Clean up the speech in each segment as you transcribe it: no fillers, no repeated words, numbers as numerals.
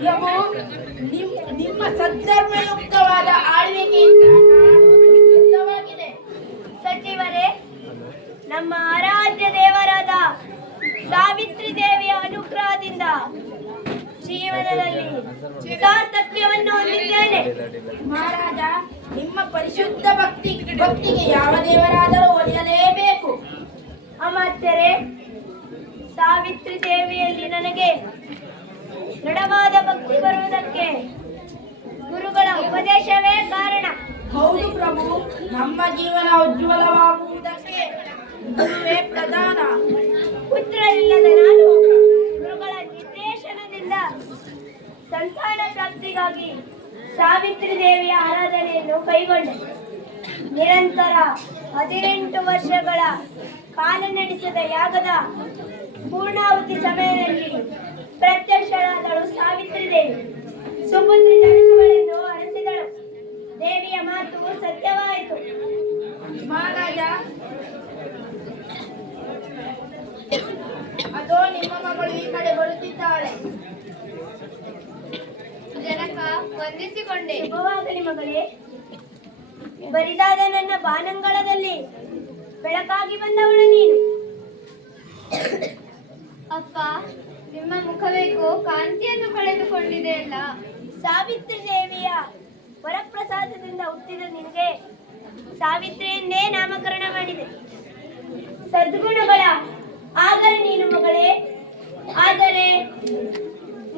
ಪ್ರಭು, ನಿಮ್ಮ ಸದ್ಧರ್ಮಯುಕ್ತವಾದ ಆಳ್ವಿಕೆಯಿಂದ ನಾಡು ಸಮೃದ್ಧವಾಗಿದೆ. ಸಚಿವರೇ, ನಮ್ಮ ಆರಾಧ್ಯ ದೇವರಾದ ಸಾವಿತ್ರಿ ದೇವಿಯ ಅನುಗ್ರಹದಿಂದ ಜೀವನದಲ್ಲಿ ಸಾರ್ಥಕ್ಯವನ್ನು ಹೊಂದಿದ್ದೇನೆ. ಮಹಾರಾಜ, ನಿಮ್ಮ ಪರಿಶುದ್ಧ ಭಕ್ತಿಗೆ ಯಾವ ದೇವರಾದರೂ ಒಲಿಯಲೇಬೇಕು. ಅಮಾತ್ಯರೇ, ಸಾವಿತ್ರಿ ದೇವಿಯಲ್ಲಿ ನನಗೆ ದೃಢವಾದ ಭಕ್ತಿ ಬರುವುದಕ್ಕೆ ಗುರುಗಳ ಉಪದೇಶವೇ ಕಾರಣ. ಹೌದು ಪ್ರಭು, ನಮ್ಮ ಜೀವನ ಉಜ್ವಲವಾಗುವುದಕ್ಕೆ ಗುರುವೇ ಪ್ರಧಾನ. ಪುತ್ರರಿಲ್ಲದ ನಾನು ಗುರುಗಳ ನಿರ್ದೇಶನದಿಂದ ಸಂತಾನ ಪ್ರಾಪ್ತಿಗಾಗಿ ಸಾವಿತ್ರಿ ದೇವಿಯ ಆರಾಧನೆಯನ್ನು ಕೈಗೊಂಡೆ. ನಿರಂತರ 18 ವರ್ಷಗಳ ಕಾಲ ನಡೆಸಿದ ಯಾಗದ ಪೂರ್ಣಾಹುತಿ ಸಮಯದಲ್ಲಿ ಪ್ರತ್ಯಕ್ಷಳಾದಳು ಸಾವಿತ್ರಿ ದೇವಿ. ಸುಪುತ್ರಿ ಜನಿಸುವಳೆಂದು ಅರಸಿದಳು. ದೇವಿಯ ಮಾತು ಸತ್ಯವಾಯಿತು. ಮಹಾರಾಜ, ಅದೋ ನಿಮ್ಮ ಮಗಳು ಈ ಕಡೆ ಬರುತ್ತಿದ್ದಾಳೆ. ಜನಕ, ವಂದಿಸಿಕೊಂಡೆ. ಶುಭವಾಗಲಿ ಮಗಳೇ. ಬರಿದಾದ ನನ್ನ ಬಾನಂಗಳದಲ್ಲಿ ಬೆಳಕಾಗಿ ಬಂದವಳು ನೀನು. ಅಪ್ಪ, ನಿಮ್ಮ ಮುಖವೇಕೋ ಕಾಂತಿಯನ್ನು ಕಳೆದುಕೊಂಡಿದೆ ಅಲ್ಲ. ಸಾವಿತ್ರಿ ದೇವಿಯ ವರಪ್ರಸಾದದಿಂದ ಹುಟ್ಟಿದ ನಿನಗೆ ಸಾವಿತ್ರಿ ಎಂದೇ ನಾಮಕರಣ ಮಾಡಿದೆ. ಸದ್ಗುಣಗಳ ಆಗರ ನೀನು ಮಗಳೇ. ಆದರೆ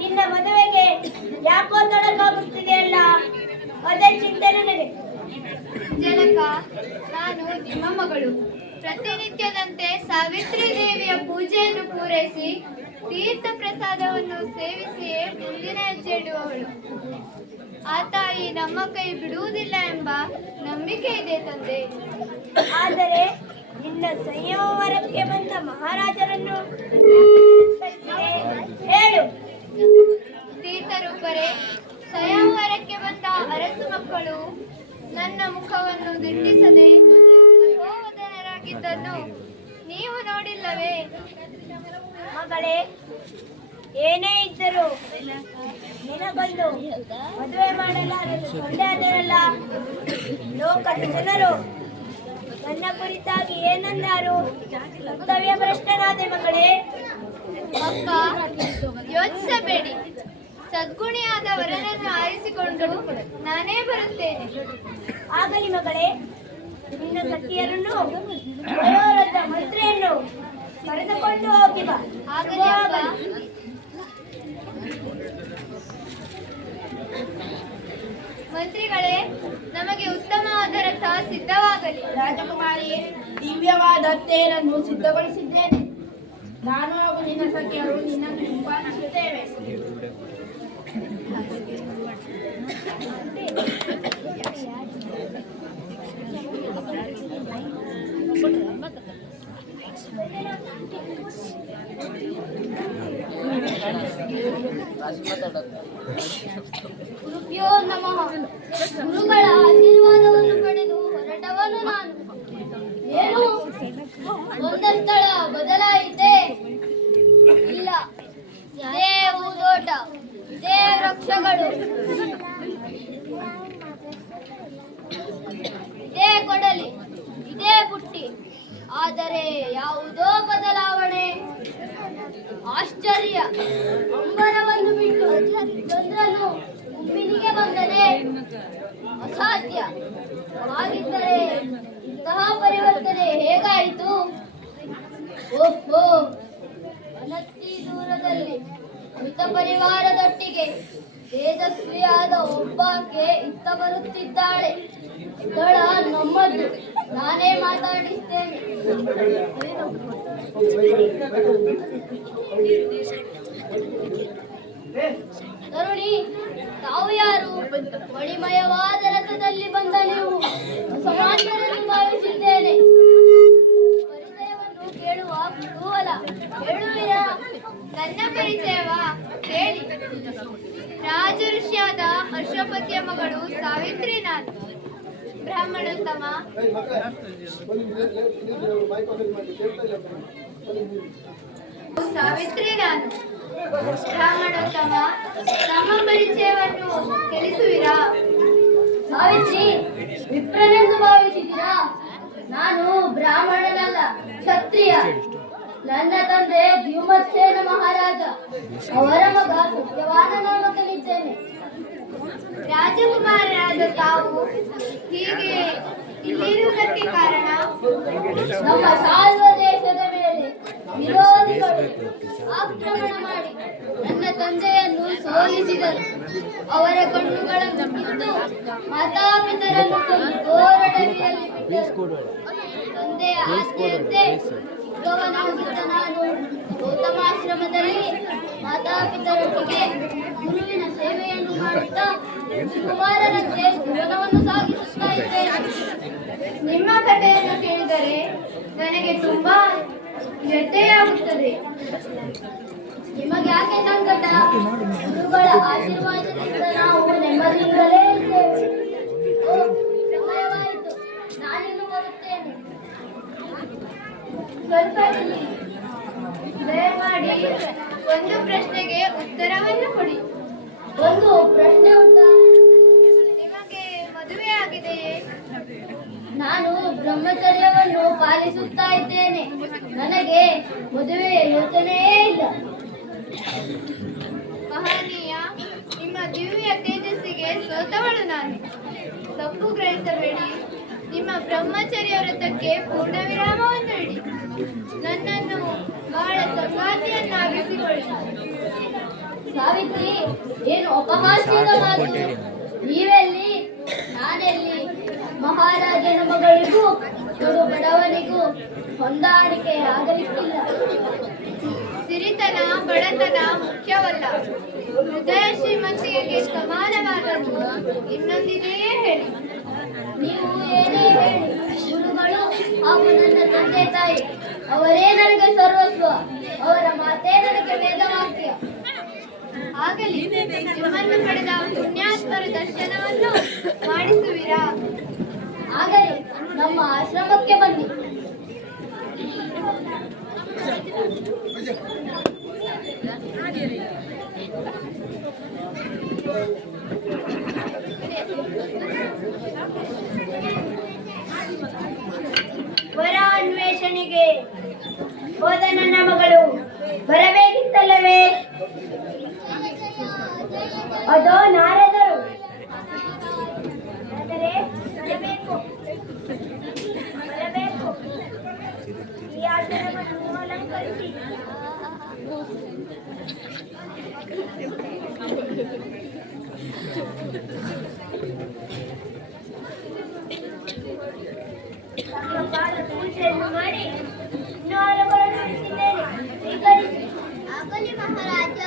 ನಿನ್ನ ಮದುವೆಗೆ ಯಾಕೋ ತಡಕಾಗುತ್ತಿದೆ ಅಲ್ಲ, ಅದೇ ಚಿಂತೆ ನನಗೆ. ಜನಕ, ನಾನು ನಿಮ್ಮ ಮಗಳು. ಪ್ರತಿನಿತ್ಯದಂತೆ ಸಾವಿತ್ರಿ ದೇವಿಯ ಪೂಜೆಯನ್ನು ಪೂರೈಸಿ ತೀರ್ಥ ಪ್ರಸಾದವನ್ನು ಸೇವಿಸಿಯೇ ಮುಂದಿನ ಹೆಜ್ಜೆ ಇಡುವವಳು. ಆ ತಾಯಿ ನಮ್ಮ ಕೈ ಬಿಡುವುದಿಲ್ಲ ಎಂಬ ನಂಬಿಕೆ ಇದೆ ತಂದೆ. ಆದರೆ ನಿನ್ನ ಸಂಯಮವರಕ್ಕೆ ಬಂದ ಮಹಾರಾಜರನ್ನು ಹೇಳು. ತೀರ್ಥರೂಪರೇ, ಸಂಯಮವರಕ್ಕೆ ಬಂದ ಅರಸು ಮಕ್ಕಳು ನನ್ನ ಮುಖವನ್ನು ದಿಟ್ಟಿಸದೆ ಅಧೋವದನರಾಗಿದ್ದನ್ನು ನೀವು ನೋಡಿಲ್ಲವೇ? ಮಗಳೇ, ಏನೇ ಇದ್ದರೂ ನಿನಗೊಂದು ಮದುವೆ ಮಾಡಲಾರದು ಕೊಂಡೆ ಅದರಲ್ಲ. ಲೋಕದ ಜನರು ನನ್ನ ಕುರಿತಾಗಿ ಏನಂದಾರು? ಕರ್ತವ್ಯ ಭ್ರಷ್ಟನಾದೆ ಮಗಳೇ. ಅಪ್ಪ, ಯೋಚಿಸಬೇಡಿ. ಸದ್ಗುಣಿಯಾದ ವರನನ್ನು ಆರಿಸಿಕೊಂಡು ನಾನೇ ಬರುತ್ತೇನೆ. ಆಗಲಿ ಮಗಳೇ. ನಿನ್ನ ಸಖಿಯರನ್ನು ವಯೋವೃದ್ಧ ಮಂತ್ರಿಯನ್ನು ಕರೆದುಕೊಂಡು ಹೋಗಿ ಬಾ. ಆಗಲಿ ಅಪ್ಪ. ಮಂತ್ರಿಗಳೇ, ನಮಗೆ ಉತ್ತಮವಾದ ರಥ ಸಿದ್ಧವಾಗಲಿ. ರಾಜಕುಮಾರಿ, ದಿವ್ಯವಾದ ತೇರನ್ನು ಸಿದ್ಧಗೊಳಿಸಿದ್ದೇನೆ. ನಾನು ಹಾಗೂ ನಿನ್ನ ಸಖಿಯರು ನಿನ್ನನ್ನು ಹಿಂಬಾಲಿಸುತ್ತೇವೆ. ಗುರುಭ್ಯೋ ನಮಃ. ಗುರುಗಳ ಆಶೀರ್ವಾದವನ್ನು ಪಡೆದು ಹೊರಟವನು ನಾನು. ಏನು, ಒಂದೇ ಸ್ಥಳ ಬದಲಾಯಿತೆ? ಇಲ್ಲ, ಇದೇ ಹೂದೋಟ, ಇದೇ ವೃಕ್ಷಗಳು, ಇದೇ ಕೊಡಲಿ, ಇದೇ ಬುಟ್ಟಿ. ಆದರೆ ಯಾವುದೋ ಬದಲಾವಣೆ. ಆಶ್ಚರ್ಯ! ಅಂಬರವನ್ನು ಬಿಟ್ಟು ಚಂದ್ರನು ಗುಂಪಿನಿಗೆ ಬಂದರೆ ಅಸಾಧ್ಯ. ಹಾಗಿದ್ದರೆ ಇಂತಹ ಪರಿವರ್ತನೆ ಹೇಗಾಯಿತು? ಓಹೋ, ಅನತಿ ದೂರದಲ್ಲಿ ಮಿತ ಪರಿವಾರದೊಟ್ಟಿಗೆ ತೇಜಸ್ವಿಯಾದ ಒಬ್ಬಾಕೆ ಇತ್ತ ಬರುತ್ತಿದ್ದಾಳೆ. ಸ್ಥಳ ನಮ್ಮದು. ನಾನೇ ಮಾತಾಡಿಸ್ತೇನೆ. ತರುಣಿ, ತಾವು ಯಾರು? ಮಣಿಮಯವಾದ ರಥದಲ್ಲಿ ಬಂದ ನೀವು ಸಮಾಜವನ್ನು ಭಾವಿಸಿದ್ದೇನೆ. ಪರಿಚಯವನ್ನು ಕೇಳುವ ಕುತೂಹಲ. ಹೇಳುವಿರಾ? ನನ್ನ ಪರಿಚಯವಾ? ಕೇಳಿ. ರಾಜಋಷಿಯಾದ ಅಶ್ವಪತಿಯ ಮಗಳು ಸಾವಿತ್ರಿ ನಾನು. ಬ್ರಾಹ್ಮಣೋತ್ತಮ. ಸಾವಿತ್ರಿ ನಾನು. ಬ್ರಾಹ್ಮಣೋತ್ತಮ, ನಮ್ಮ ಪರಿಚಯವನ್ನು ತಿಳಿಸುವಿರಾ? ಸಾವಿತ್ರಿ, ವಿಪ್ರನೆಂದು ಭಾವಿಸಿದ್ದೀರಾ? ನಾನು ಬ್ರಾಹ್ಮಣನಲ್ಲ, ಕ್ಷತ್ರಿಯ. ನನ್ನ ತಂದೆ ದ್ಯುಮತ್ಸೇನ ಮಹಾರಾಜ, ಅವರ ಮಗ ಸತ್ಯವಾನ ನಾಮಕನಿದ್ದೇನೆ. ರಾಜಕುಮಾರರಾದ ತಾವು ಹೀಗೆ ಇಲ್ಲಿರುವುದಕ್ಕೆ ಕಾರಣ? ನಮ್ಮ ಸಾಲ್ವ ದೇಶದ ಮೇಲೆ ವಿರೋಧಿಗಳು ಆಕ್ರಮಣ ಮಾಡಿ ನನ್ನ ತಂದೆಯನ್ನು ಸೋಲಿಸಿದರು. ಅವರ ಕಣ್ಣುಗಳನ್ನು ಕಿತ್ತು ಮಾತಾಪಿತರನ್ನು ಕೊಂದು ಗೋರಡವಿಯಲ್ಲಿ ಬಿಟ್ಟರು. ತಂದೆಯ ಆಜ್ಞೆಯಂತೆ ಚಿಕ್ಕವನಾಗಿದ್ದ ನಾನು ಗೌತಮಾಶ್ರಮದಲ್ಲಿ ಮಾತಾಪಿತರೊಟ್ಟಿಗೆ ಗುರುವಿನ ಸೇವೆಯನ್ನು ಮಾಡುತ್ತಾ ಕುಮಾರರಂತೆ ಜೀವನವನ್ನು ಸಾಗಿಸುತ್ತಾ ಇದ್ದೇನೆ. ನಿಮ್ಮ ಕಥೆಯನ್ನು ಕೇಳಿದರೆ ನನಗೆ ತುಂಬಾ ವ್ಯಥೆಯಾಗುತ್ತದೆ. ನಿಮಗೆ ಯಾಕೆ ಸಂಕಟ? ಗುರುಗಳ ಆಶೀರ್ವಾದದಿಂದ ನಾವು ನೆಮ್ಮದಿಯಿಂದಲೇ ಇದ್ದೇವೆ. ಓ, ಸಮಯವಾಯಿತು, ನಾನಿನ್ನು ಬರುತ್ತೇನೆ. ಸ್ವಲ್ಪ ನಿಲ್ಲಿ. ದಯಮಾಡಿ ಒಂದು ಪ್ರಶ್ನೆಗೆ ಉತ್ತರವನ್ನು ಕೊಡಿ. ಒಂದು ಪ್ರಶ್ನೆ ಉಂಟಾ? ನಿಮಗೆ ಮದುವೆಯಾಗಿದೆಯೇ? ನಾನು ಬ್ರಹ್ಮಚರ್ಯವನ್ನು ಪಾಲಿಸುತ್ತಾ ಇದ್ದೇನೆ. ನನಗೆ ಮದುವೆಯ ಯೋಚನೆಯೇ ಇಲ್ಲ. ಮಹನೀಯ, ನಿಮ್ಮ ದಿವ್ಯ ತೇಜಸ್ಸಿಗೆ ಸೋತವಳು ನಾನು. ತಪ್ಪು ಗ್ರಹಿಸಬೇಡಿ. ನಿಮ್ಮ ಬ್ರಹ್ಮಚರ್ಯ ವ್ರತಕ್ಕೆ ಪೂರ್ಣ ವಿರಾಮವನ್ನು ಇಡಿ. ನನ್ನನ್ನು ಬಹಳ ಸಂಗಾತಿಯನ್ನಾಗಿಸಿಕೊಳ್ಳಿ. ಸಾವಿತ್ರಿ, ಏನು ಅಪಹಾಸ್ಯದ ಮಾತು? ನೀವೆಲ್ಲಿ, ನಾನೆಲ್ಲಿ? ಮಹಾರಾಜನ ಮಗಳಿಗೂ ಕಡು ಬಡವನಿಗೂ ಹೊಂದಾಣಿಕೆ ಆಗಲಿಕ್ಕಿಲ್ಲ. ಸಿರಿತನ ಬಡತನ ಮುಖ್ಯವಲ್ಲ. ಹೃದಯ ಶ್ರೀಮಂತಿಗೆ ಸಮಾನವಾದದ್ದು ಇನ್ನೊಂದಿದೆಯೇ ಹೇಳಿ? ನೀವು ಏನೇ ಹೇಳಿ, ಗುರುಗಳು ಹಾಗೂ ನನ್ನ ತಂದೆ ತಾಯಿ ಅವರೇ ನನಗೆ ಸರ್ವಸ್ವ. ಅವರ ಮಾತೇ ನನಗೆ ವೇದವಾಕ್ಯ. ಆಗಲಿ, ನಿಮ್ಮನ್ನು ಪಡೆದ ಪುಣ್ಯಾತ್ಮರ ದರ್ಶನವನ್ನು ಮಾಡಿಸುವಿರಾ? ಆಗಲಿ, ನಮ್ಮ ಆಶ್ರಮಕ್ಕೆ ಬನ್ನಿ. ವರ ಅನ್ವೇಷಣೆಗೆ ಹೋದ ನನ್ನ ಮಗಳು ಬರಬೇಕಿತ್ತಲ್ಲವೇ? ಅದೋ ನಾರದರು. ಆದರೆ ಬರಬೇಕು, ಬರಬೇಕು. ಈ ಆಚರಣೆಯನ್ನು ಅಲಂಕರಿಸಿ ಸಕಲಪಾದ ಪೂಜೆಯನ್ನು ಮಾಡಿ ಇನ್ನೂ ಆಲಗಳನ್ನು ನಡೆಸಿದ್ದೇನೆ. ಸ್ವೀಕರಿಸಿ. ಆಗಲಿ ಮಹಾರಾಜ.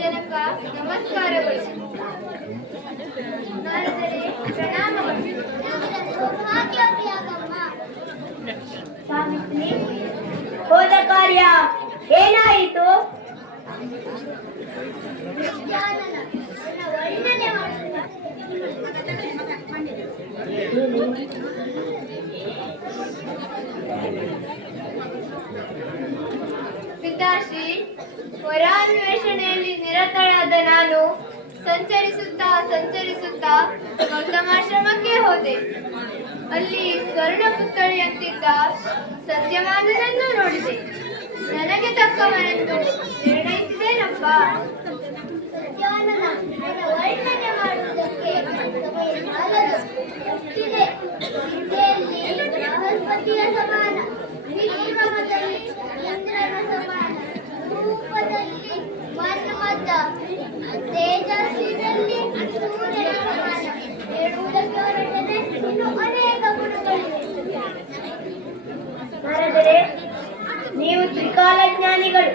ಜನಕ, ನಮಸ್ಕಾರಗಳು. ನಾರದರೆ, ಪ್ರಣಾಮಗಳು. ಸಾವಿತ್ರಿ, ಹೋದ ಕಾರ್ಯ ಏನಾಯಿತು? ವರ್ಣನೆ ಮಾಡುತ್ತಾ ಪಿತಾಶ್ರೀ, ವರಾನ್ವೇಷಣೆಯಲ್ಲಿ ನಿರತಳಾದ ನಾನು ಸಂಚರಿಸುತ್ತಾ ಗೌತಮಾಶ್ರಮಕ್ಕೆ ಹೋದೆ. ಅಲ್ಲಿ ಸ್ವರ್ಣ ಪುತ್ಥಳಿಯಂತಿದ್ದ ಸತ್ಯವಾನನನ್ನು ನೋಡಿದೆ. ನನಗೆ ತಕ್ಕವನೆಂದು ನಿರ್ಣಯಿಸಿದೇನಪ್ಪ. ಸತ್ಯವಾನನ ವರ್ಣನೆ ಮಾಡುವುದಕ್ಕೆ ಸಮಯ ಸಾಲದು. ಎಷ್ಟಿದೆ? ವಿದ್ಯೆಯಲ್ಲಿ ಬೃಹಸ್ಪತಿಯ ಸಮಾನ, ವಿಕ್ರಮದಲ್ಲಿ ಇಂದ್ರನ ಸಮಾನ, ರೂಪದಲ್ಲಿ ಮನ್ಮಥ, ತೇಜಸ್ವಿನಲ್ಲಿ ಸೂರ್ಯನ ಸಮಾನ. ಹೇಳುವುದಕ್ಕೆ ಹೊರಟರೆ ಇನ್ನು ಅನೇಕ ಗುಣಗಳಿವೆ. ಆದರೆ ನೀವು ತ್ರಿಕಾಲಜ್ಞಾನಿಗಳು.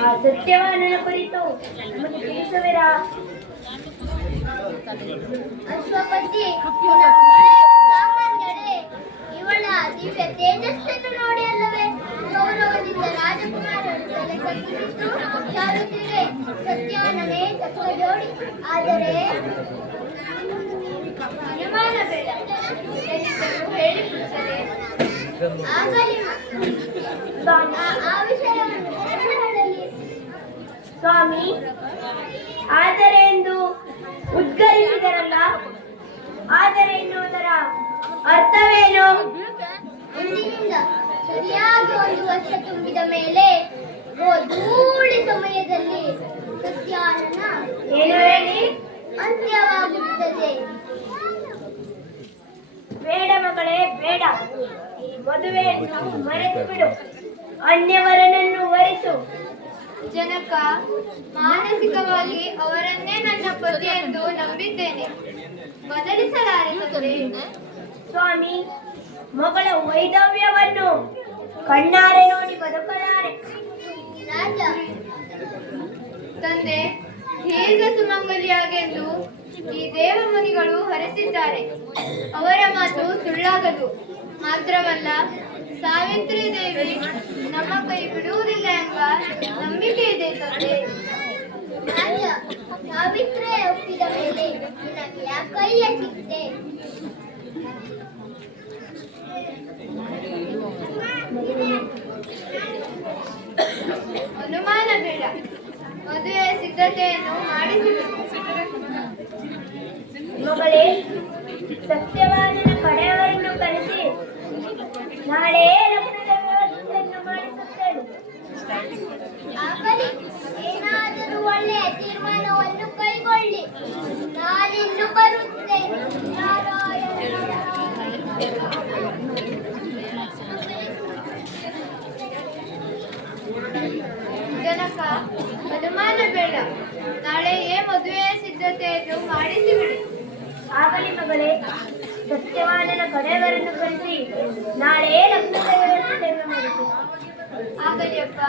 ಆ ಸತ್ಯವಾನನ ಕುರಿತು ನಮಗೆ ತಿಳಿಸುವಿರಾ? ಅಶ್ವಪತಿ, ಸಾಮಾನ್ಯರೇ, ಇವಳ ದಿವ್ಯ ತೇಜಸ್ಸನ್ನು ನೋಡಿ ಅಲ್ಲವೇ ಗೌರವದಿಂದ ರಾಜಕುಮಾರರು ತಲೆ ತಗ್ಗಿಸಿದ್ದು ಸಾವಿತ್ರಿಗೆ ಸತ್ಯವಾನನೇ ತಕ್ಕ ಜೋಡಿ. ಆದರೆ ಅನುಮಾನ ಬೇಡ, ಏನಿದ್ದರೂ ಹೇಳಿಬಿಡುತ್ತದೆ. ಆಗಲಿ ಸ್ವಾಮಿ, ಆ ವಿಷಯವನ್ನು ಹೇಳಲಿ. ಸ್ವಾಮಿ, ಆದರೆ ಎಂದು ಉದ್ಗರಿಸಿದರಲ್ಲ, ಆದರೆ ಎನ್ನುವುದರ ಅರ್ಥವೇನು? ಇಂದಿನಿಂದ ಸರಿಯಾಗಿ 1 ವರ್ಷ ತುಂಬಿದ ಮೇಲೆ ಗೋಧೂಳಿ ಸಮಯದಲ್ಲಿ ಸತ್ಯಾನನ ಏನು ಹೇಳಿ? ಅಂತ್ಯವಾಗುತ್ತದೆ. ಬೇಡ ಮಗಳೇ, ಬೇಡ. ಈ ಮದುವೆಯನ್ನು ಮರೆತು ಬಿಡು, ಅನ್ಯವರನನ್ನು ವರಿಸು. ಜನಕ, ಮಾನಸಿಕವಾಗಿ ಅವರನ್ನೇ ನನ್ನ ಪತಿ ಎಂದು ನಂಬಿದ್ದೇನೆ, ಬದಲಿಸಲಾರೆ ತಂದೆ. ಸ್ವಾಮಿ, ಮಗಳ ವೈಧವ್ಯವನ್ನು ಕಣ್ಣಾರೆ ನೋಡಿ ಬದುಕಲಾರೆ. ರಾಜ, ತಂದೆ, ದೀರ್ಘ ಸುಮಂಗಲಿಯಾಗೆಂದು ಈ ದೇವಮುನಿಗಳು ಹರಸಿದ್ದಾರೆ. ಅವರ ಮಾತು ಸುಳ್ಳಾಗದು. ಮಾತ್ರವಲ್ಲ, ಸಾವಿತ್ರಿ ದೇವಿ ನಮ್ಮ ಕೈ ಬಿಡುವುದಿಲ್ಲ ಎಂಬ ನಂಬಿಕೆ ಇದೆ ತಂದೆ. ರಾಜ, ಸಾವಿತ್ರಿ ಒಪ್ಪಿದ ಮೇಲೆ ನಿನಗೆ ಕೈಯ ಚಿಂತೆ? ಅನುಮಾನ ಬೇಡ, ಮದುವೆ ಸಿದ್ಧತೆಯನ್ನು ಮಾಡಿಸಿದರು. ಮಗಳೇ, ಸತ್ಯವಾದನ ಕಡೆಯವರನ್ನು ಕರೆಸಿ ನಾಳೆ ಲಗ್ನದ ವ್ಯವಸ್ಥೆಯನ್ನು ಮಾಡಿಸುತ್ತೇನೆ. ಆಗಲಿ, ಏನಾದರೂ ಒಳ್ಳೆಯ ತೀರ್ಮಾನವನ್ನು ಕೈಗೊಳ್ಳಿ. ನಾನಿನ್ನು ಬರುತ್ತೇನೆ. ನಾರಾಯಣ ಜನಕ, ಅನುಮಾನ ಬೇಡ, ನಾಳೆಯೇ ಮದುವೆಯ ಸಿದ್ಧತೆಯನ್ನು ಮಾಡಿಸಿಬಿಡಿ. ಆಗಲಿ ಮಗಳೇ, ಸತ್ಯವಾದನ ಕಡೆಯವರನ್ನು ಕರೆಸಿ ನಾಳೆ ಲಗ್ನದ ವ್ಯವಸ್ಥೆಯನ್ನು ಮಾಡಿಸಿ. ಆಗಲಿ ಅಪ್ಪ.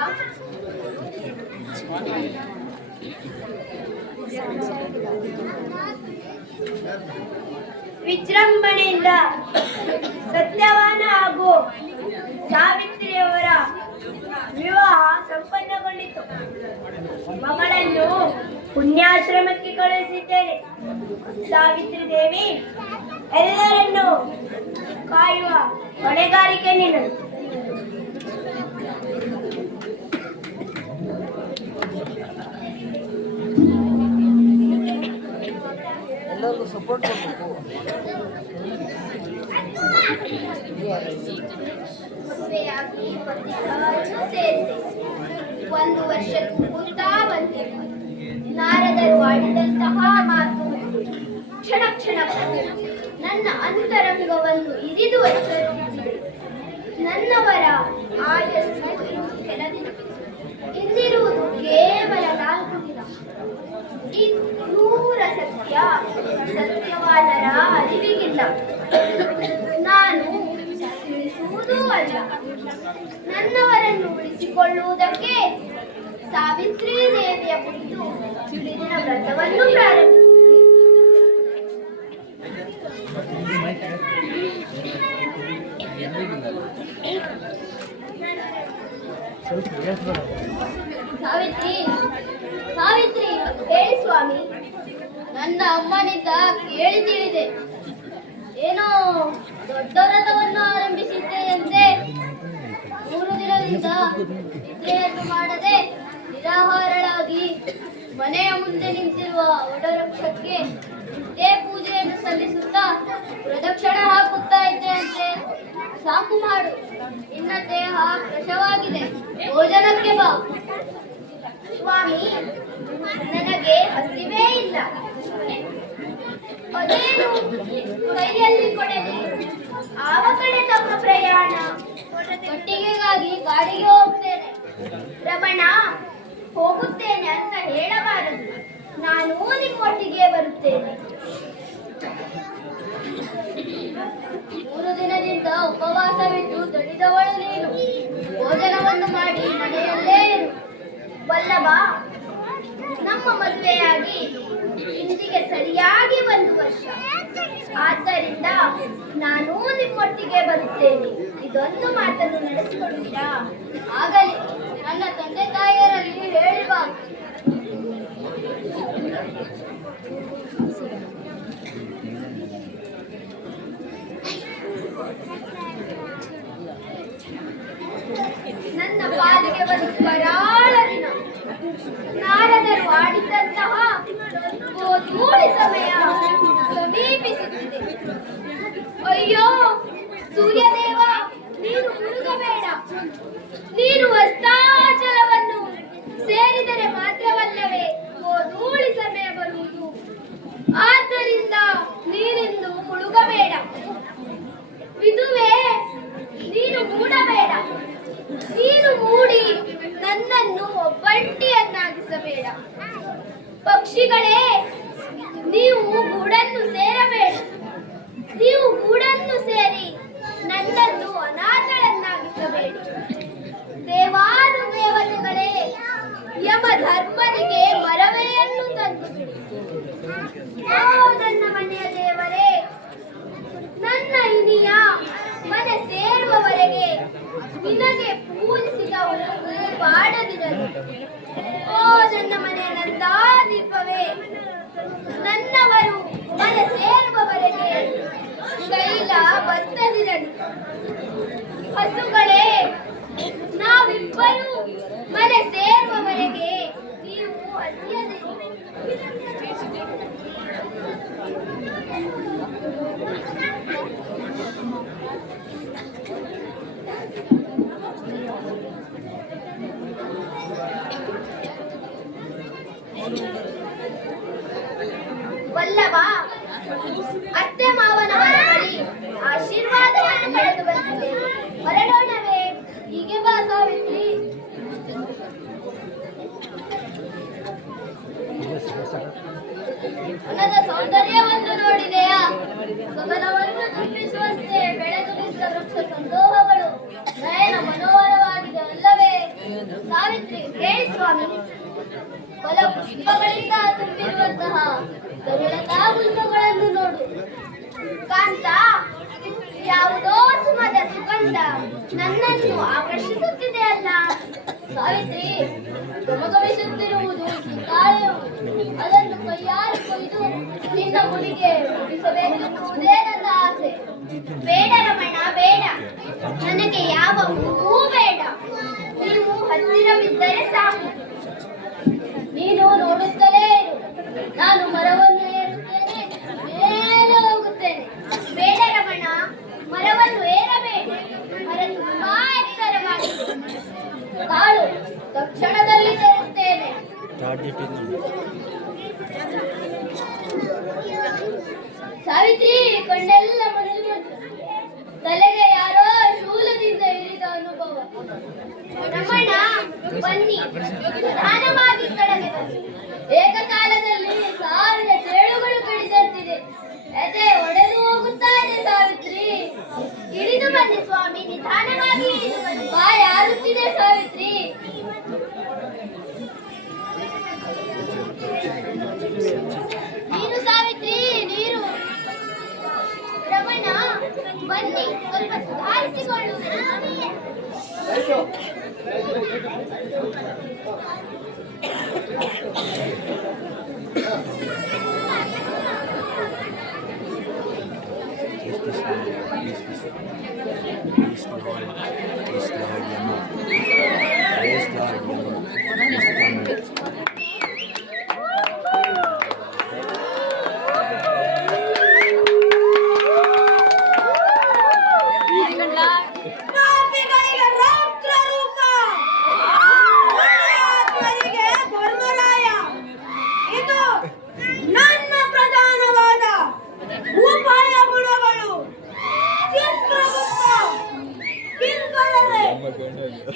ವಿಜೃಂಭಣೆಯಿಂದ ಸತ್ಯವಾನ ಹಾಗೂ ಸಾವಿತ್ರಿಯವರ ವಿವಾಹ ಸಂಪನ್ನಗೊಂಡಿತು. ಮಗಳನ್ನು ಪುಣ್ಯಾಶ್ರಮಕ್ಕೆ ಕಳುಹಿಸಿದ್ದೇನೆ. ಸಾವಿತ್ರಿ ದೇವಿ ಎಲ್ಲರನ್ನೂ ಕಾಯುವ ಹೊಣೆಗಾರಿಕೆ ನಿನ್ನದು. ಎಲ್ಲರಿಗೂ ಸಪೋರ್ಟ್ ಮಾಡಬೇಕು. ಮದುವೆಯಾಗಿ ಪತಿಗಳನ್ನು ಸೇರಿದೆ. 1 ವರ್ಷ ತುಂಬುತ್ತಾ ಬಂದೆ. ನಾರದರು ಆಡಿದಂತಹ ಮಾತು ಕ್ಷಣ ಕ್ಷಣಕ್ಕೂ ನನ್ನ ಅಂತರಂಗವನ್ನು ಇರಿದು ಒತ್ತುತ್ತಿದೆ. ನನ್ನವರ ಆಯಸ್ಸು ಇನ್ನು ಕೆಲ ದಿನ, ಇಂದಿರುವುದು ಕೇವಲ 4 ದಿನ. ಈ ಕ್ರೂರ ಸತ್ಯ ಸತ್ಯವಾದರ ಅರಿವಿಗಿಲ್ಲ. ನಾನು ತಿಳಿಸುವುದೂ ಅಲ್ಲ. ನನ್ನವರನ್ನು ಉಳಿಸಿಕೊಳ್ಳುವುದಕ್ಕೆ ಸಾವಿತ್ರಿ ದೇವಿಯ ಕುರಿತು ತಿಳಿದಿನ ವ್ರತವನ್ನು ಪ್ರಾರಂಭಿಸಿದೆ. ಸಾವಿತ್ರಿ, ಸಾವಿತ್ರಿ, ಹೇಳಿ ಸ್ವಾಮಿ. ನನ್ನ ಅಮ್ಮನಿಂದ ಕೇಳಿ ತಿಳಿದೆ. ಏನೋ ದೊಡ್ಡ ವ್ರತವನ್ನು ಆರಂಭಿಸಿದ್ದೇನೆಂತೆ. 3 ದಿನದಿಂದ ನಿದ್ರೆಯನ್ನು ಮಾಡದೆ ನಿರಾಹಾರಳಾಗಿ ಮನೆಯ ಮುಂದೆ ನಿಂತಿರುವ ವಟವೃಕ್ಷಕ್ಕೆ ನಿತ್ಯ ಪೂಜೆಯನ್ನು ಸಲ್ಲಿಸುತ್ತಾ ಪ್ರದಕ್ಷಿಣೆ ಹಾಕುತ್ತಾ ಇದ್ದೆಯಂತೆ. ಸಾಕು ಮಾಡು, ನಿನ್ನ ದೇಹ ಕೃಶವಾಗಿದೆ, ಭೋಜನಕ್ಕೆ ಬಾ. ಸ್ವಾಮಿ, ನನಗೆ ಹಸಿವೇ ಇಲ್ಲ. ಅದೇನು ಕೈಯಲ್ಲಿ ಕೊಡಲಿ? ಆವ ಕಡೆ ತಮ್ಮ ಪ್ರಯಾಣ. ಒಟ್ಟಿಗೆಗಾಗಿ ಗಾಡಿಗೆ ಹೋಗ್ತೇನೆ. ರಮಣ, ಹೋಗುತ್ತೇನೆ ಅಂತ ಹೇಳಬಾರದು. ನಾನು ನಿಮ್ಮೊಟ್ಟಿಗೆ ಬರುತ್ತೇನೆ. 3 ದಿನದಿಂದ ಉಪವಾಸವಿದ್ದು ದಣಿದವಳು ನೀನು. ಭೋಜನವನ್ನು ಮಾಡಿ ಮನೆಯಲ್ಲೇ ಇರು. ವಲ್ಲಭ, ನಮ್ಮ ಮದುವೆಯಾಗಿ ಇಂದಿಗೆ ಸರಿಯಾಗಿ 1 ವರ್ಷ. ಆದ್ದರಿಂದ ನಾನು ನಿಮ್ಮೊಟ್ಟಿಗೆ ಬರುತ್ತೇನೆ. ಇದೊಂದು ಮಾತನ್ನು ನಡೆಸಿಕೊಡುತ್ತೀರಾ? ಆಗಲಿ, ನನ್ನ ತಂದೆ ತಾಯಿಯರಲ್ಲಿ ಹೇಳಿ ಬಾ. ನಾರದರು ಆಡಿದಂತಹ ಗೋಧೂಳಿ ಸಮಯ ಸಮೀಪಿಸುತ್ತಿದೆ. ಅಯ್ಯೋ ಸೂರ್ಯದೇವ, ನೀನು ಮುಳುಗಬೇಡ. ನೀನು ಅಸ್ತಾಚಲವನ್ನು ಸೇರಿದರೆ ಮಾತ್ರವಲ್ಲವೇ ಗೋಧೂಳಿ ಸಮಯ ಬರುವುದು. ಆದ್ದರಿಂದ ನೀನಿಂದು ಮುಳುಗಬೇಡ. ವಿದುವೆ, ನೀನು ಮೂಡಬೇಡ. ನೀನು ಮೂಡಿ ನನ್ನನ್ನು ಒಬ್ಬಂಟಿಯನ್ನಾಗಿಸಬೇಡ. ಪಕ್ಷಿಗಳೇ, ನೀವು ಗೂಡನ್ನು ಸೇರಬೇಡ. ನೀವು ಗೂಡನ್ನು ಸೇರಿ ನನ್ನನ್ನು ಅನಾಥಳನ್ನಾಗಿಸಬೇಡಿ. ದೇವಾನುದೇವತೆಗಳೇ, ಯಮ ಧರ್ಮನಿಗೆ ಮರವೆಯನ್ನು ತಂದು ಬಿಡಿ. ಓ ನನ್ನ ಮನೆಯ ದೇವರೇ, ನನ್ನ ಇನಿಯ ಮನೆ ಸೇರುವವರೆಗೆ ನಿನಗೆ ಪೂಜಿಸಿದ ಹೂವು ಬಾಡದಿರಲು. ಓ ನನ್ನ ಮನೆಯ ನಂದಾದೀಪವೇ, ನನ್ನವರು ಮನೆ ಸೇರುವವರೆಗೆ ಕೈಲ ಬತ್ತದಿರಲು. ಹಸುಗಳೇ, ನಾವಿಬ್ಬರು ಮನೆ ಸೇರುವವರೆಗೆ ನೀವು ಹಸಿಯದಿರಿ. ವಲ್ಲಭ, ಅತ್ತೆ ಮಾವನವರ ಬಳಿ ಆಶೀರ್ವಾದವನ್ನು ಪಡೆದು ಬಂದಿದೆ. ಹೊರಡೋಣವೇ? ಹೀಗೆ ಬಾ ಸಾವಿತ್ರಿ. ಮನದ ಸೌಂದರ್ಯವನ್ನು ನೋಡಿದೆಯಾ? ಗಗನವನ್ನು ತುಂಬಿಸುವಂತೆ ಬೆಳೆದು ನಿಂತ ವೃಕ್ಷ ಸಂದೋಹಗಳು ನಯನ ಮನೋಹರವಾಗಿದೆ ಅಲ್ಲವೇ? ಸಾವಿತ್ರಿ, ಹೇಳಿ ಸ್ವಾಮಿ. ಫಲ ಪುಷ್ಪಗಳಿಂದ ತುಂಬಿರುವಂತಹ ಕರುಳತಾ ಹುಲ್ಲುಗಳನ್ನು ನೋಡು. ಕಾಂತ, ಯಾವುದೋ ಸುಮದ ಸುಗಂಧ ನನ್ನನ್ನು ಆಕರ್ಷಿಸುತ್ತಿದೆ ಅಲ್ಲ? ಸಾವಿತ್ರಿ, ಗಮಗಮಿಸುತ್ತಿರುವುದು ಗಾಳಿಯು. ಅದನ್ನು ಕೈಯಾರೆ ಕೊಯ್ದು ನಿನ್ನ ಮುಡಿಗೆ ಮುಡಿಸಬೇಕೆನ್ನುವುದೇ ನನ್ನ ಆಸೆ. ಬೇಡ ರಮಣ, ಬೇಡ. ನನಗೆ ಯಾವ ಹೂವೂ ಬೇಡ. ನೀವು ಹತ್ತಿರವಿದ್ದರೆ ಸಾಕು. ನೀನು ನೋಡುತ್ತಲೇ ಇರು. ನಾನು ಮರವನ್ನು ಏರುತ್ತೇನೆ, ಮೇಲೆ ಹೋಗುತ್ತೇನೆ. ಬೇಡ ರಮಣ, ಮರವನ್ನು ಏರಬೇಡ. ಮರ ತುಂಬಾ ಎತ್ತರವಾಗಿದೆ. ಕಾಳು ತಕ್ಷಣದಲ್ಲಿ ತರುತ್ತೇನೆ. ಸಾವಿತ್ರಿ, ಕಣ್ಣೆಲ್ಲ ಮುರಿದು ತಲೆಗೆ ಯಾರೋ ಶೂಲದಿಂದ ಹಿಡಿದ ಅನುಭವ. ರಮಣ, ಬನ್ನಿ, ನಿಧಾನವಾಗಿ ಕೆಳಗೆ ಬನ್ನಿ. ಏಕಕಾಲದಲ್ಲಿ 1000 ಚೇಳುಗಳು ಕಡಿದಂತಿದೆ. ಎದೆ ಒಡೆದು ಹೋಗುತ್ತಾ ಇದೆ. ಸಾವಿತ್ರಿ, ಇಳಿದು ಬನ್ನಿ ಸ್ವಾಮಿ, ನಿಧಾನವಾಗಿ ಇಳಿದು ಬನ್ನಿ. ಬಾಯಿ ಆರುತ್ತಿದೆ ಸಾವಿತ್ರಿ. ನೀರು ಸಾವಿತ್ರಿ, ನೀರು. ರಮಣ, ಬನ್ನಿ, ಸ್ವಲ್ಪ ಸುಧಾರಿಸಿಕೊಳ್ಳುವುದು.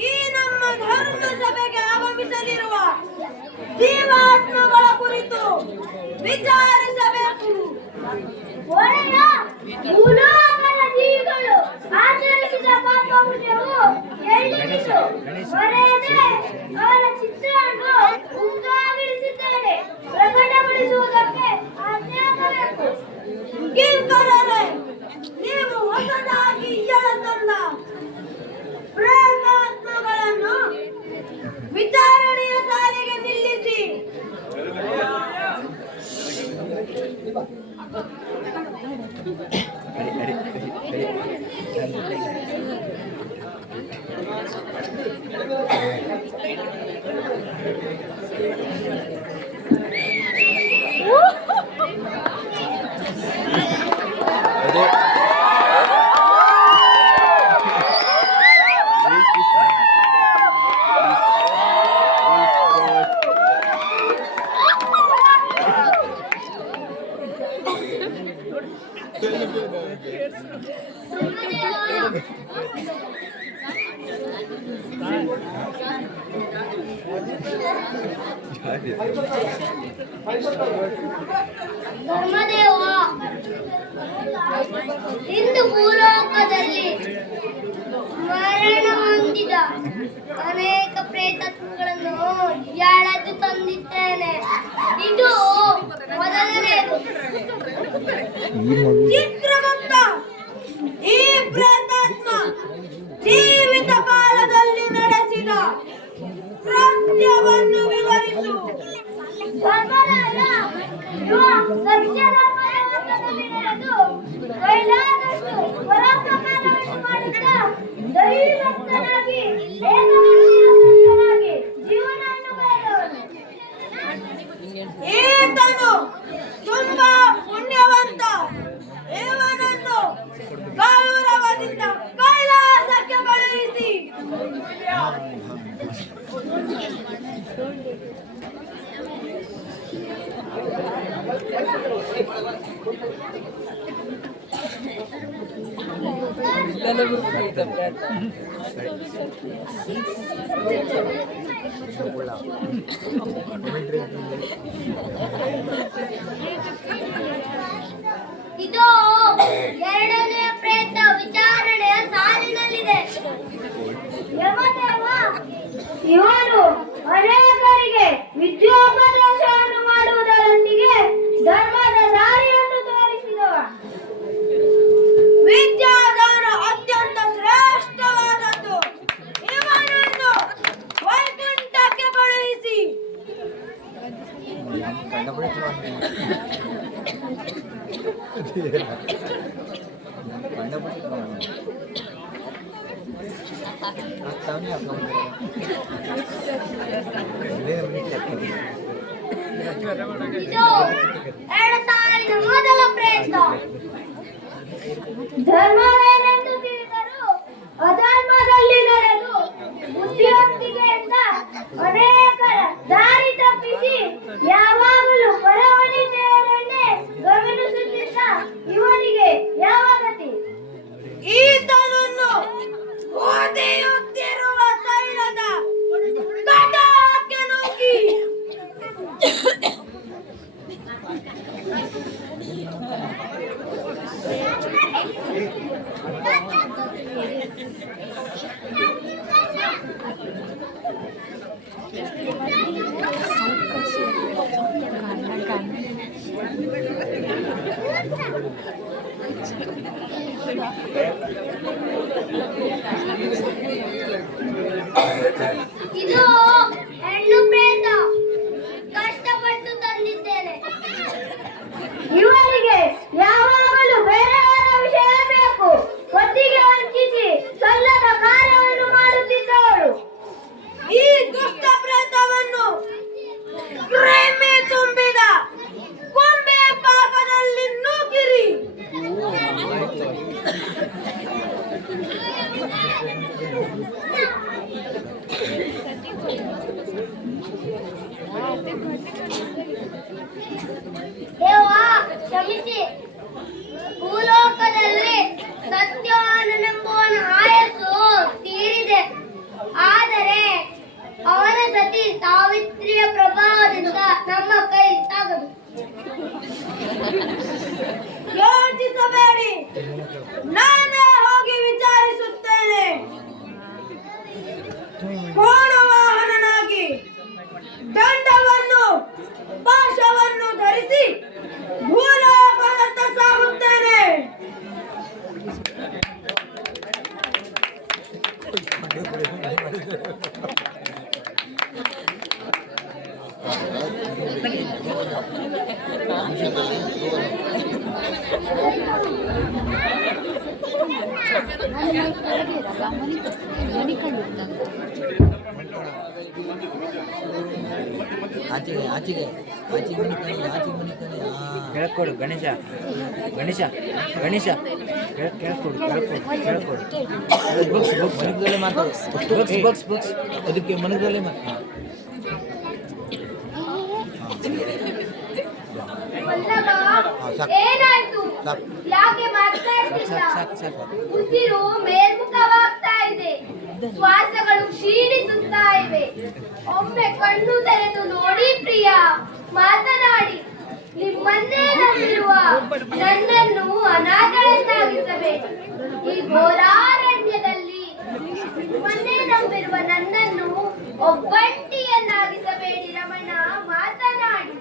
ಈ ನಮ್ಮ ಧರ್ಮ ಸಭೆಗೆ ಆಗಮಿಸಲಿರುವ ಜೀವಾತ್ಮಗಳ ಕುರಿತು ವಿಚಾರಿಸಬೇಕು. ಮೂಲೋಕದ ಜೀವಿಗಳು ಆಚರಿಸಿದ ಪಾಪ ಪುಣ್ಯವು ಎಲ್ಲಿತ್ತು? ಹೊರೆಯದೆ ಅವರ ಚಿತ್ರವನ್ನು ಉಂಟಾಗಿರಿಸಿದ್ದೇನೆ. ಪ್ರಕಟಗೊಳಿಸುವುದಕ್ಕೆ ಆಜ್ಞಾಗಬೇಕು. ಕಿಂಕರರೇ, ನೀವು ಹೊಸದಾಗಿ ತಂದ ಪ್ರೇತಾತ್ಮಗಳನ್ನು ವಿಚಾರಣೆಯ ಸಾಲಿಗೆ ನಿಲ್ಲಿಸಿ. ಧರ್ಮದೇವ, ಇಂದು ಭೂಲೋಕದಲ್ಲಿ ಮರಣ ಹೊಂದಿದ ಅನೇಕ ಪ್ರೇತಾತ್ಮಗಳನ್ನು ಎಳೆದು ತಂದಿದ್ದೇನೆ. ಇದು ಮೊದಲನೆಯದು. ಚಿತ್ರಗುಪ್ತ, ಈ ಪ್ರೇತಾತ್ಮ ಜೀವಿತ ಕಾಲದಲ್ಲಿ ನಡೆಸಿದ ಕೃತ್ಯವನ್ನು ವಿವರಿಸು. ಧರ್ಮರಾಜ, ಇವ ಸತ್ಯದ ಪರ್ವತದಲ್ಲಿ ನಡೆದು ಕೈಲಾದಷ್ಟು ಪರೋಪಕಾರವನ್ನು ಮಾಡಿದ ದೈವಭಕ್ತನಾಗಿ ಏಕಮಾನವನಾಗಿ ಜೀವನವನ್ನು ಕಳೆದವನು. ಈತನು ತುಂಬಾ ಪುಣ್ಯವಂತ. ಇವನನ್ನು ಗೌರವದಿಂದ ಕೈಲಾಸಕ್ಕೆ ಕಳುಹಿಸಿ. ಇದು ಎರಡನೇ ಪ್ರೇತ ವಿಚಾರಣೆಯ ಸಾಲಿನಲ್ಲಿದೆ. ಯಮದೇವ, ಇವನು ಅನೇಕರಿಗೆ ವಿದ್ಯೋಪದೇಶವನ್ನು ಮಾಡುವುದರೊಂದಿಗೆ ಧರ್ಮದ ದಾರಿಯನ್ನು ತೋರಿಸಿದವ. ವಿದ್ಯಾದಾನ ಅತ್ಯಂತ ಶ್ರೇಷ್ಠವಾದದ್ದು. ಇವನನ್ನು ವೈಕುಂಠಕ್ಕೆ ಕಳುಹಿಸಿ. ಇದು ಎರಡು ಸಾಲಿನ ಮೊದಲ ಪ್ರೇತ. ಧರ್ಮವೇನೆಂದು ತಿಳಿದರೂ ಅಧರ್ಮದಲ್ಲಿ ನಡೆದು ಬುದ್ಧಿವಂತಿಕೆಯಿಂದ ಅನೇಕರ ದಾರಿ ತಪ್ಪಿಸಿ ಯಾವಾಗಲೂ ಪರವನಿತೆಯನ್ನೇ ಗಮನಿಸುತ್ತಿದ್ದ ಇವನಿಗೆ ಯಾವ ಗತಿ? ಈತನನ್ನು ಓದಿಯುತ್ತಿರುವ ತೈಲದ ಕಟಾಕ್ಕೆ ನುಗ್ಗಿ ಇದು ಹೆಣ್ಣು ಪ್ರೇತ. ಕಷ್ಟಪಟ್ಟು ತಂದಿದ್ದೇನೆ. ಇವರಿಗೆ ಯಾವಾಗಲೂ ಬೇರೆಯವರ ವಿಷಯ ಬೇಕು. ಹೊತ್ತಿಗೆ ವಂಚಿಸಿ ಸಲ್ಲದ ಕಾರ್ಯವನ್ನು ಮಾಡುತ್ತಿದ್ದವಳು. ಈ ದುಷ್ಟ ಪ್ರೇತವನ್ನು ಪ್ರೇಮೆ ತುಂಬಿದ ಕೊಂಬೆ ಪಾಕದಲ್ಲಿ ನೂಕಿರಿ. ದೇವ, ಕ್ಷಮಿಸಿ. ಭೂಲೋಕದಲ್ಲಿ ಸತ್ಯವಾನನೆಂಬುವನ ಆಯಸ್ಸು ತೀರಿದೆ. ಆದರೆ ಅವನ ಸತಿ ಸಾವಿತ್ರಿಯ ಪ್ರಭಾವದಿಂದ ನಮ್ಮ ಕೈ ಸಾಗದು. ಯೋಚಿಸಬೇಡಿ, ನಾನೇ ಹೋಗಿ ವಿಚಾರಿಸುತ್ತೇನೆ. ಕೋಣವಾಹನನಾಗಿ ದಂಡವನ್ನು ಪಾಶವನ್ನು ಧರಿಸಿ ಭೂಲೋಕದತ್ತ ಸಾಗುತ್ತೇನೆ. ಆಚೆಗೆ ಆಚೆಗೆ ಆಚೆಗೆ ಮನಿಕಣಿ ಕೆಳಕೊಡು ಗಣೇಶ ಗಣೇಶ ಗಣೇಶ ಕೆಳಕೊಡು ಕೆಳಕೊಡು ಬುಕ್ಸ್ ಬುಕ್ಸ್ ಮನಗದಲ್ಲೇ ಮಾತಾಡು. ಬುಕ್ಸ್ ಬುಕ್ಸ್ ಬುಕ್ಸ್ ಅದಕ್ಕೆ ಮನಗದಲ್ಲೇ ಮಾತಾಡು. ಏನಾಯ್ತು? ಸಾಕು ಯಾಕೆ ಮಾತಾಡ್ತಿಲ್ಲ? ಸಾಕು ಸಾಕು ಉಸಿರು ಮೇಲ್ಮುಖವಾಗ್ತಾ ಇದೆ, ಶ್ವಾಸಗಳು ಕ್ಷೀಣಿಸುತ್ತಾ ಇವೆ. ಒಮ್ಮೆ ಕಣ್ಣು ತೆರೆದು ನೋಡಿ ಪ್ರಿಯ, ಮಾತನಾಡಿ. ನಿಮ್ಮನ್ನೇ ನಂಬಿರುವ ನನ್ನನ್ನು ಅನಾಥಳನ್ನಾಗಿಸಬೇಡಿ. ಈ ಘೋರಾರಣ್ಯದಲ್ಲಿ ನಿಮ್ಮನ್ನೇ ನಂಬಿರುವ ನನ್ನನ್ನು ಒಬ್ಬಂಟಿಯನ್ನಾಗಿಸಬೇಡಿ. ರಮಣ, ಮಾತನಾಡಿ.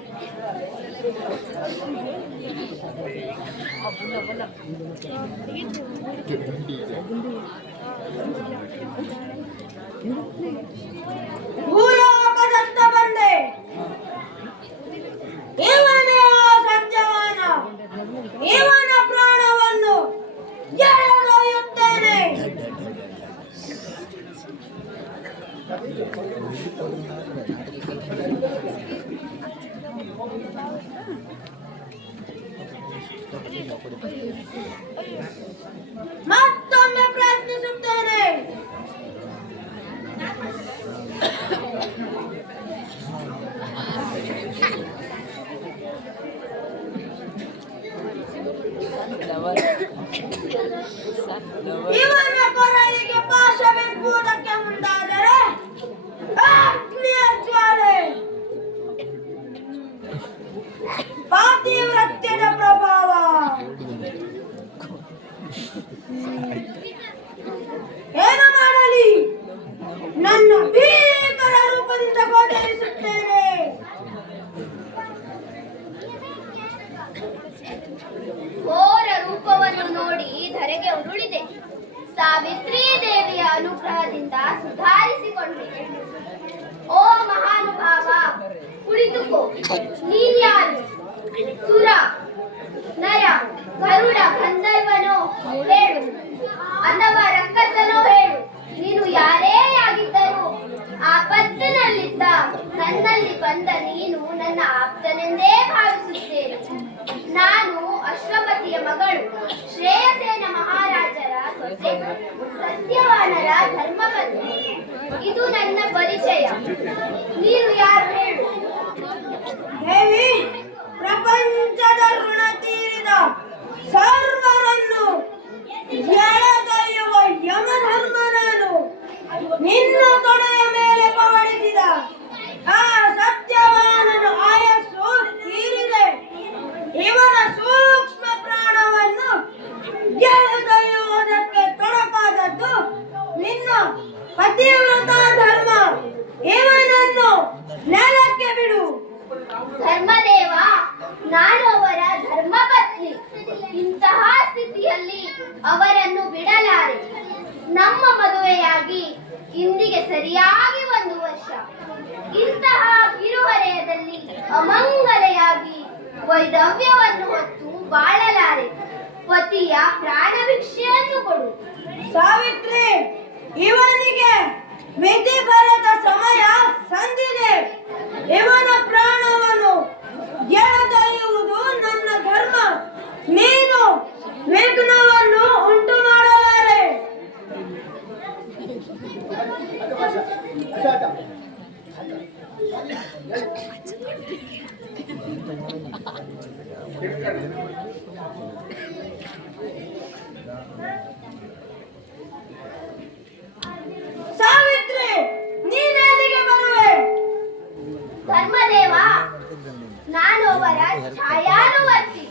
ಭೂಲೋಕದತ್ತ ಬಂದೆ, ಇವನೇ ಆ ಸತ್ಯವಾನ, ಇವನ ಪ್ರಾಣವನ್ನು ಎಳೆದೊಯ್ಯುತ್ತೇನೆ. ಮತ್ತೊಮ್ಮೆ ಪ್ರಯತ್ನಿಸುತ್ತೇನೆ. ಇವನ ಕೊರಳಿಗೆ ಪಾಶವೆಂಬುದಕ್ಕೆ ಮುಂದಾದರೆ ಅಗ್ನಿಯ ಜ್ವಾಲೆ, ಪಾತಿವ್ರತ್ಯದ ಪ್ರಭಾವ. ಏನು ಮಾಡಲಿ? ನನ್ನ ಭೀಕರ ರೂಪದಿಂದ ಗೋಚರಿಸುತ್ತೇನೆ. ಘೋರ ರೂಪವನ್ನು ನೋಡಿ ಧರೆಗೆ ಉರುಳಿದೆ. ಸಾವಿತ್ರಿ ದೇವಿಯ ಅನುಗ್ರಹದಿಂದ ಸುಧಾರಿಸಿಕೊಂಡೆ. ಓ ಮಹಾನುಭಾವ, ಕುಳಿತುಕೋ. ನೀನ್ಯಾರು? ಸುರ, ನರ, ಗರುಡ, ಗಂಧರ್ವನೋ ಹೇಳು, ಅಥವಾ ರಕ್ಕಸನೋ ಹೇಳು. ನೀನು ಯಾರೇ ಆಗಿದ್ದರೂ ಆಪತ್ತಿನಲ್ಲಿದ್ದ ನನ್ನಲ್ಲಿ ಬಂದ ನೀನು ನನ್ನ ಆಪ್ತನೆಂದೇ ಭಾವಿಸುತ್ತೇನೆ. ನಾನು ಅಶ್ವಪತಿಯ ಮಗಳು, ಶ್ರೇಯಸೇನ ಮಹಾರಾಜರ ಸೊಸೆ, ಸತ್ಯವಾನರ ಧರ್ಮಪತ್ನಿ. ಇದು ನನ್ನ ಪರಿಚಯ. ನೀನು ಯಾರು ಹೇಳು? ದೇವಿ, ಪ್ರಪಂಚದ ಋಣ ತೀರಿದ ಸರ್ವರನ್ನು ಎಳೆದೊಯ್ಯುವ ಯಮಧರ್ಮ ನಾನು. ನಿನ್ನ ತೊಡೆಯ ಮೇಲೆ ಪವಡಿಸಿದ ಆ ಸತ್ಯವಾನನ ಆಯಸ್ಸು ತೀರಿದೆ. ಇವನ ಸೂಕ್ಷ್ಮ ಪ್ರಾಣವನ್ನು ಎಳೆದೊಯ್ಯುವುದಕ್ಕೆ ತೊಡಕಾದದ್ದು ನಿನ್ನ ಪತಿವ್ರತ ಧರ್ಮ. ಇವನನ್ನು ನೆಲಕ್ಕೆ ಬಿಡು. ಧರ್ಮದೇವ, ನಾನು ಅವರ ಧರ್ಮಪತ್ನಿ. ಇಂತಹ ಸ್ಥಿತಿಯಲ್ಲಿ ಅವರನ್ನು ಬಿಡಲಾರೆ. ನಮ್ಮ ಮದುವೆಯಾಗಿ ಇಂದಿಗೆ ಸರಿಯಾಗಿ 1 ವರ್ಷ. ಇಂತಹ ಕಿರುಹರೆಯದಲ್ಲಿ ಅಮಂಗಲೆಯಾಗಿ ವೈಧವ್ಯವನ್ನು ಹೊತ್ತು ಬಾಳಲಾರೆ. ಪತಿಯ ಪ್ರಾಣ ಭಿಕ್ಷೆಯನ್ನು ಕೊಡು. ಸಾವಿತ್ರಿ, ಇವನಿಗೆ ಮಿತಿ ಬರದ ಸಮಯ ಸಂದಿದೆ. ಇವನ ಪ್ರಾಣವನ್ನು ಎಳೆದೊಯ್ಯುವುದು ನನ್ನ ಧರ್ಮ. ನೀನು ವಿಘ್ನವನ್ನು ಉಂಟು ಮಾಡಲಾರೆ. ಸಾವಿತ್ರಿ, ನೀನೆಲ್ಲಿಗೆ ಬರುವೆ? ಧರ್ಮದೇವ, ನಾನು ಅವರ ಛಾಯಾನುವರ್ತಿ.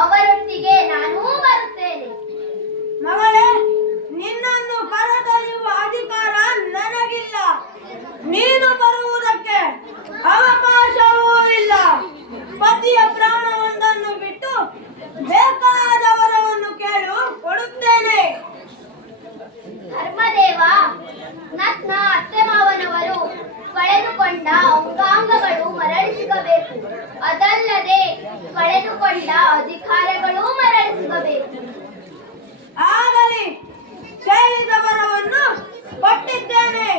ಅವರೊಟ್ಟಿಗೆ ನಾನೂ ಬರುತ್ತೇನೆ. ಮಗಳೇ, ನಿನ್ನನ್ನು ಕರೆದೊಯ್ಯುವ ಅಧಿಕಾರ ನನಗಿಲ್ಲ. ನೀನು ಬರುವುದಕ್ಕೆ ಅವಕಾಶವೂ ಇಲ್ಲ. ಪತಿಯ ಪ್ರಾಣವೊಂದನ್ನು ಬಿಟ್ಟು ಬೇಕಾದವರವನ್ನು ಕೇಳು, ಕೊಡುತ್ತೇನೆ. ಧರ್ಮದೇವ, ನನ್ನ ಅತ್ತೆ ಮಾವನವರು ಕಳೆದುಕೊಂಡ ಅಂಗಾಂಗಗಳು ಮರಳಿಸಿಗಬೇಕು. ಅದಲ್ಲದೆ ಕಳೆದುಕೊಂಡ ಅಧಿಕಾರಗಳು ಮರಳಿಸಿಗಬೇಕು. ಆಗಲಿ, ಕೇಳಿದವರವನ್ನು ಕೊಟ್ಟಿದ್ದೇನೆ.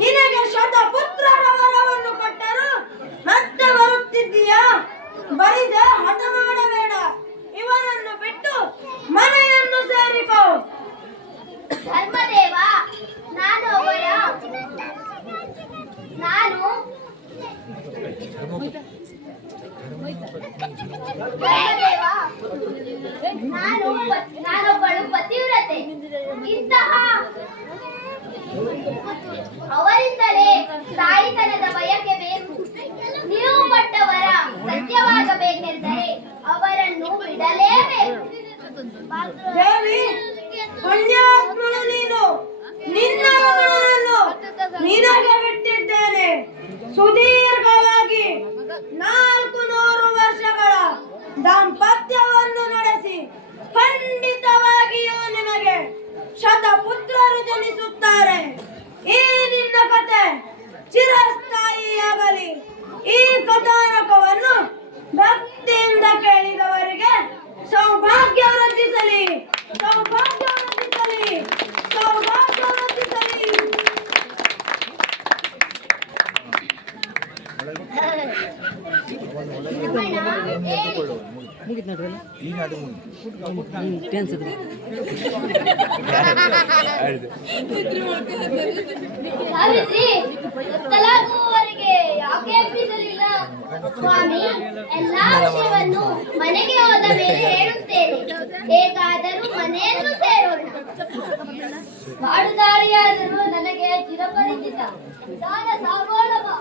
ನಿನಗೆ ಶತಪುತ್ರರ ವರವನ್ನು ಕೊಟ್ಟರು ಮತ್ತೆ ಬರುತ್ತಿದ್ದೀಯಾ? ಬರಿದೆ ಹಠ ಮಾಡಬೇಡ. ಇವರನ್ನು ಬಿಟ್ಟು ಮನೆಯನ್ನು ಸೇರಿಕೋ. ಧರ್ಮದೇವ, ನಾನು ಧರ್ಮದೇವ, ನಾನೊಬ್ಬಳು ಪತಿವ್ರತೆ. ಇಂತಹ ಅವರಿಂದಲೇ ತಾಯಿತನದ ಬಯಕೆ ಬೇಕು. ನೀವು ಕೊಟ್ಟವರ ಸತ್ಯವಾಗಬೇಕೆಂದರೆ ಅವರನ್ನು ಬಿಡಲೇಬೇಕು. ದೇವಿ, ಪುಣ್ಯಾತ್ಮನು ನೀನು. ನಿನ್ನ ಮಗಳನ್ನು ನಿನಗೆ ಬಿಟ್ಟಿದ್ದೇನೆ. ಸುದೀರ್ಘವಾಗಿ 400 ವರ್ಷಗಳ ದಾಂಪತ್ಯವನ್ನು ನಡೆಸಿ ಖಂಡಿತವಾಗಿಯೂ ನಿಮಗೆ ಶತಪುತ್ರರು ಜನಿಸುತ್ತಾರೆ. ಈ ನಿನ್ನ ಕತೆ ಚಿರಸ್ಥಾಯಿಯಾಗಲಿ. ಈ ಕಥಾನಕವನ್ನು ಭಕ್ತಿಯಿಂದ ಕೇಳಿದವರಿಗೆ ಸೌಭಾಗ್ಯ ವೃದ್ಧಿಸಲಿ, ಸೌಭಾಗ್ಯ ವೃದ್ಧಿಸಲಿ, ಸೌಭಾಗ್ಯ ವೃದ್ಧಿಸಲಿ. ಈಗ ಅದು ಸಾವಿತ್ರಿ, ಗೊತ್ತಲಾಗುವವರೆಗೆ ಯಾಕೆ ಎಬ್ಬಿಸಲಿಲ್ಲ? ಸ್ವಾಮಿ, ಎಲ್ಲಾ ವಿಷಯವನ್ನು ಮನೆಗೆ ಹೋದ ಮೇಲೆ ಹೇಳುತ್ತೇನೆ. ಹೇಗಾದರೂ ಮನೆಯನ್ನು ಸೇರೋಣ. ಕಾಡುದಾರಿಯಾದರೂ ನನಗೆ ಚಿರಪರಿಚಿತ. ದಾನ ಸಾಗೋಣ ಬಾ.